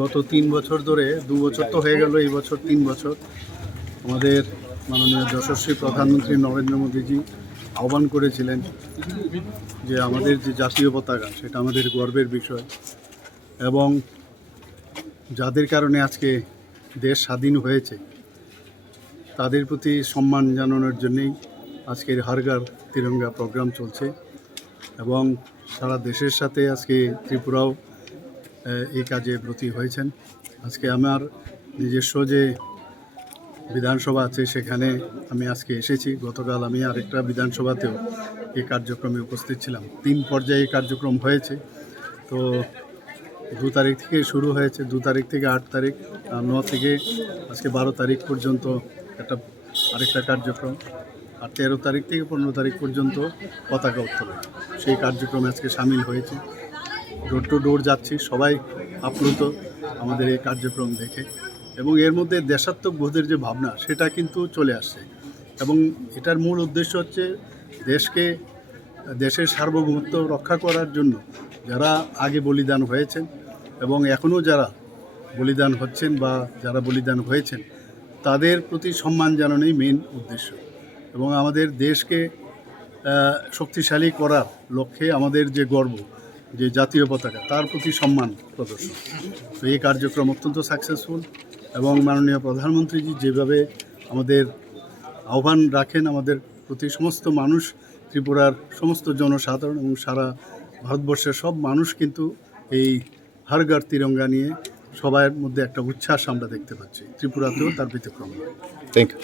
গত 3 বছর ধরে 2 বছর তো হয়ে গেল, এই বছর 3 বছর আমাদের মাননীয় যশস্বী প্রধানমন্ত্রী নরেন্দ্র মোদীজি আহ্বান করেছিলেন যে আমাদের যে জাতীয় পতাকা সেটা আমাদের গর্বের বিষয় এবং যাদের কারণে আজকে দেশ স্বাধীন হয়েছে তাদের প্রতি সম্মান জানানোর জন্যই আজকের হর ঘর তিরঙ্গা প্রোগ্রাম চলছে এবং সারা দেশের সাথে আজকে ত্রিপুরাও এই কাজে ব্রতী হয়েছেন। আজকে আমার নিজস্ব যে বিধানসভা আছে সেখানে আমি আজকে এসেছি। গতকাল আমি আরেকটা বিধানসভাতেও এই কার্যক্রমে উপস্থিত ছিলাম। 3 পর্যায়ে কার্যক্রম হয়েছে। তো 2 তারিখ থেকে শুরু হয়েছে, 2 তারিখ থেকে 8 তারিখ, 9 থেকে আজকে 12 তারিখ পর্যন্ত আরেকটা কার্যক্রম, আর 13 তারিখ থেকে 15 তারিখ পর্যন্ত পতাকা উত্তোলন। সেই কার্যক্রমে আজকে সামিল হয়েছে। ডোর টু ডোর যাচ্ছি, সবাই আপ্লুত আমাদের এই কার্যক্রম দেখে এবং এর মধ্যে দেশাত্মবোধের যে ভাবনা সেটা কিন্তু চলে আসছে এবং এটার মূল উদ্দেশ্য হচ্ছে দেশের সার্বভৌমত্ব রক্ষা করার জন্য যারা আগে বলিদান হয়েছেন এবং এখনও যারা বলিদান হচ্ছেন বা যারা বলিদান হয়েছেন তাদের প্রতি সম্মান জানানোই মেন উদ্দেশ্য এবং আমাদের দেশকে শক্তিশালী করার লক্ষ্যে আমাদের যে গর্ব, যে জাতীয় পতাকা, তার প্রতি সম্মান প্রদর্শন। তো এই কার্যক্রম অত্যন্ত সাকসেসফুল এবং মাননীয় প্রধানমন্ত্রীজি যেভাবে আমাদের আহ্বান রাখেন আমাদের প্রতি, সমস্ত মানুষ, ত্রিপুরার সমস্ত জনসাধারণ এবং সারা ভারতবর্ষের সব মানুষ কিন্তু এই হর ঘর তিরঙ্গা নিয়ে সবার মধ্যে একটা উচ্ছ্বাস আমরা দেখতে পাচ্ছি। ত্রিপুরাতেও তার ব্যতিক্রম নয়। Thank you.